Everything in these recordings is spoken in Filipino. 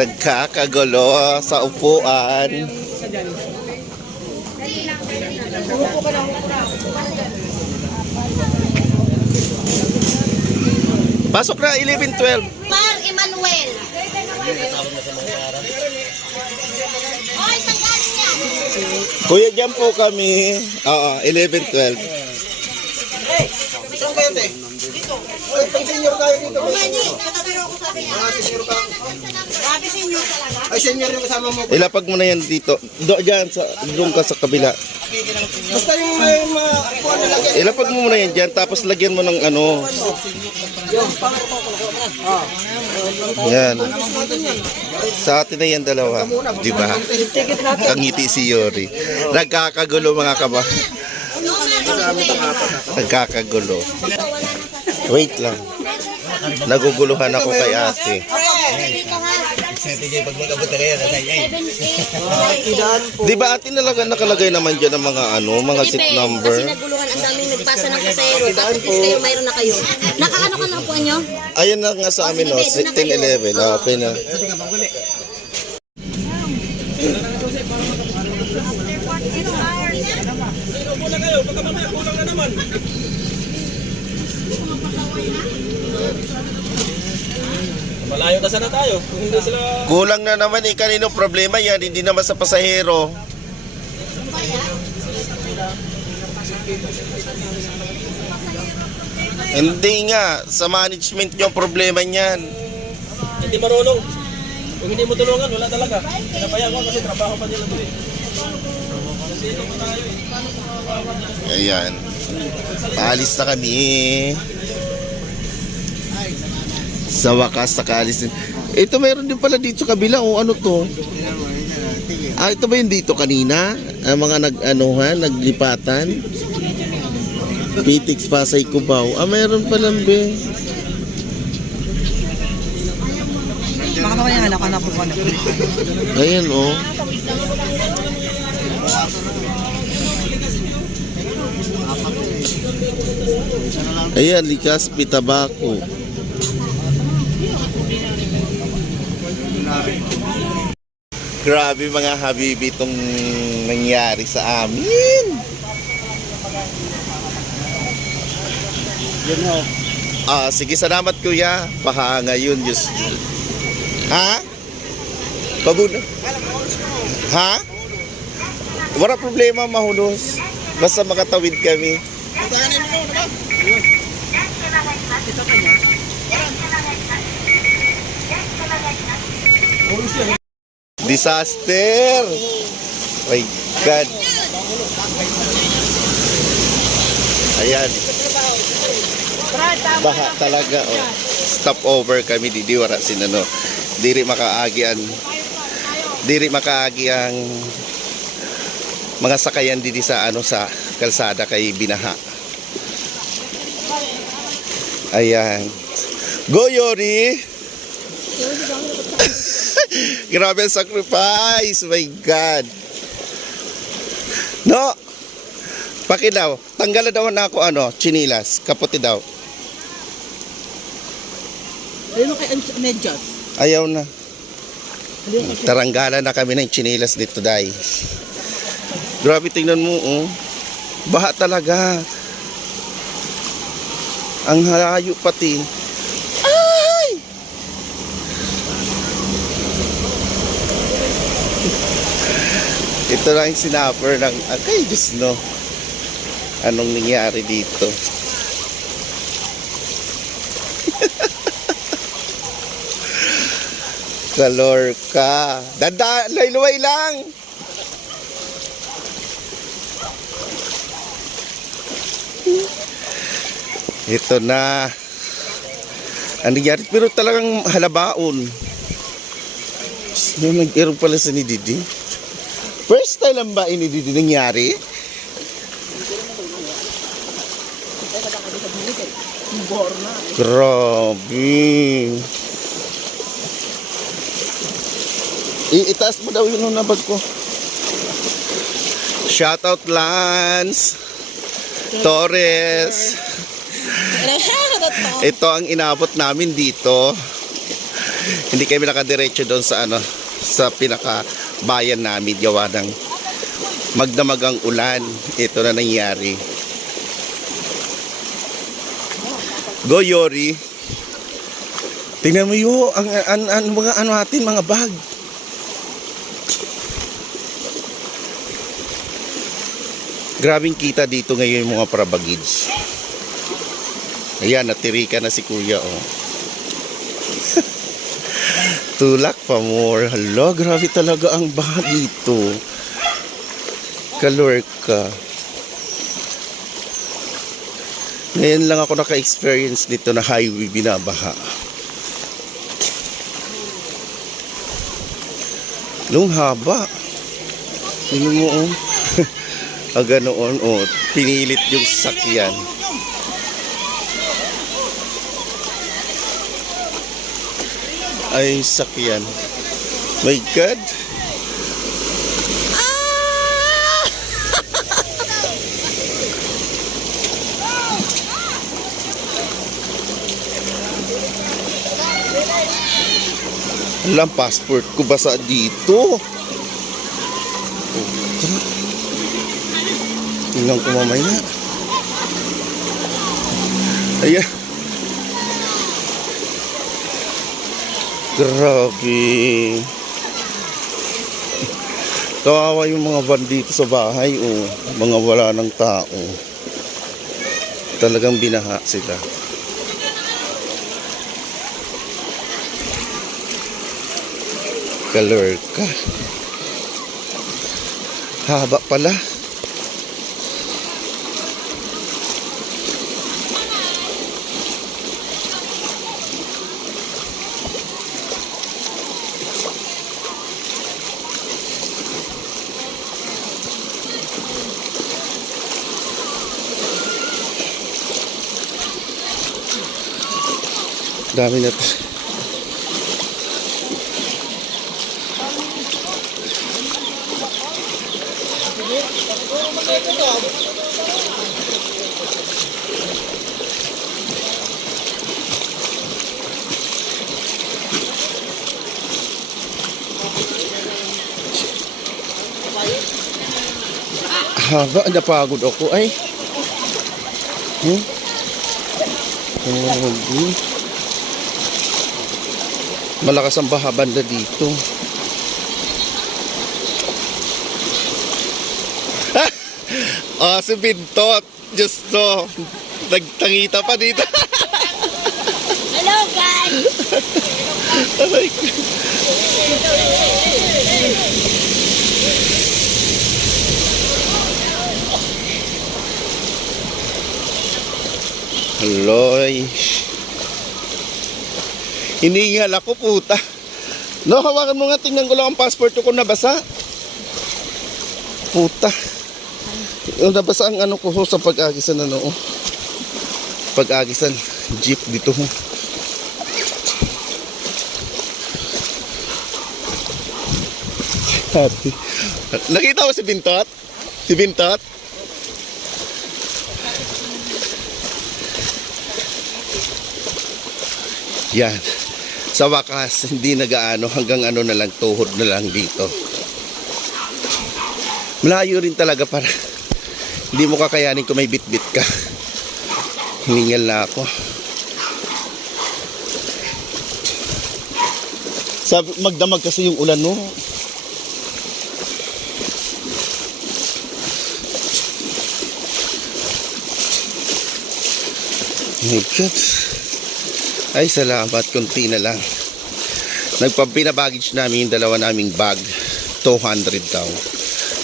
Nagkakagulo sa upuan. Pasok na 11-12. Par Emmanuel. Oy, saan galing yan? Kuya, dyan po kami. Oo, 11-12. Saan kayo, te? Dito. Ay, pag-senior tayo dito. Umani, nakatiro ko sabi niya. Senior ka. Grabe senior talaga. Ay, senior yung kasama mo. Ilapag mo na yan dito. Doon ka sa kabila. Basta yung may kuha na lagyan. Ilapag mo muna yan dyan, tapos lagyan mo ng ano. Yan. Sa atin na yan dalawa. Di ba? Ang ngiti si Yori. Nagkakagulo mga kaba. Nagkakagulo. Wait lang. Naguguluhan ako kay ate. Di ba ate nakalagay naman dyan ang mga mga seat number? Kasi naguluhan ang daming nagpasa ng pasahero. Tapos kayo, mayroon na kayo. Nakaano ka na po nyo? Ayan na nga sa amin, no? 10-11. Okay na. Malayo na sana tayo. Kung hindi sila... Kulang na naman eh. Kanino problema yan? Hindi naman sa pasahero. Hindi nga. Sa management nyo problema niyan. Hindi marunong. Kung hindi mo tulungan, wala talaga. Pinapayagan ko kasi trabaho pa nila doon eh. Kasi ito pa tayo eh. Ayan. Paalis na kami. Sa wakas, nakaalis din. Ito mayroon din pala dito sa kabila. O ano to? Ah, ito ba yung dito kanina? Ang mga naglipatan? Pitix, Pasay, Cubao. Ah, mayroon pala be. Baka naman yung anak po ko na. Ayan oh. Ayan, Ligaspi, Tabako. Grabe mga habibi itong nangyari sa amin. Sige, salamat kuya. Baka ngayon, Diyos. Ha? Paguna? Ha? Wala problema, mahulos. Basta makatawid kami. Disaster! My God! Ayan. Baha talaga, oh. Stop over kami, didiwara sinano. Diri makaagi ang mga sakayan didi sa sa kalsada kay binaha. Ayan. Go Yori! Grabe ang sacrifice. My God. No. Paki daw. Tanggalan daw na ako chinilas. Kaputi daw. Ayun kay Nedjot. Ayaw na. Taranggalan na kami ng chinilas dito, day. Grabe, tingnan mo, oh. Baha talaga. Ang halayo pati. Ay! Ito lang yung sinapper ng akay, Diyos no. Anong nangyari dito? Kalor ka. Luway lang. Ito na. Ang nangyari, pero talagang halabaon. Nag-ero pala sa ni Didi. First time lang ba ini Didi nangyari? Grabe. Itaas mo daw yun nabag ko. Shoutout Lance Torres. Ito ang inabot namin dito. Hindi kami nakadiretso doon sa ano, sa pinakabayan namin gawa ng magdamagang ulan. Ito na nangyari. Go Yori. Tingnan mo yun, ang mga ano natin, mga bag. Grabing kita dito ngayon yung mga parabagids. Ayan, natirika na si Kuya, oh. Tulak pa more. Hala, grabe talaga ang baha dito. Kalorka. Ngayon lang ako naka-experience nito na highway binabaha. Nung haba. Tingnan mo, oh. Ganoon, oh. Pinilit yung sakyan. Ay, sakyan. My God. Ah! Alam, passport ko basa dito. Tingnan ko mamaya. Ayan. Grabe. Kawawa yung mga van dito sa bahay, oh. Mga wala ng tao. Talagang binaha sila. Kalorka. Haba pala. Dami na to. Haba, napagod ako ay. Malakas ang baha banda dito. Ah, si Bintot. Diyos to. Nagtangita pa dito. Hello guys! Aray ko. Haloy. Hiningal ako, puta. No, hawakan mo nga, tingnan ko lang ang passport ko kung nabasa. Puta. Yung nabasa ang ano ko ho sa pag-agisan ano, oh. Pag-agisan jeep dito ho. Happy. Nakita mo si Bintot? Si Bintot? Yan. Sa wakas, hindi nagaano, hanggang ano na lang, tuhod na lang dito. Malayo rin talaga para hindi mo kakayanin kung may bit-bit ka. Hiningal na ako. Sabi, magdamag kasi yung ulan, no? My God. Ay, salamat. Kunti na lang. Nagpapinabaggage namin yung dalawa naming bag. 200 daw.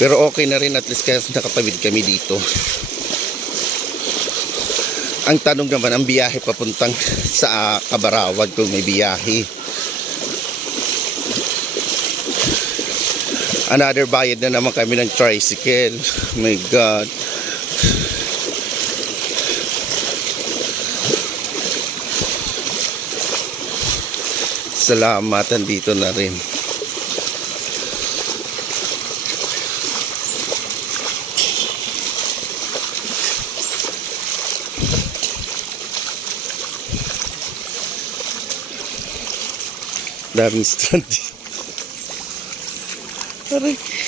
Pero okay na rin. At least kaya nakatawid kami dito. Ang tanong naman, ang biyahe papuntang sa Kabarawad kung may biyahe. Another bayad na naman kami ng tricycle. My God. Salamat, andito na rin. Daming strand. Aray.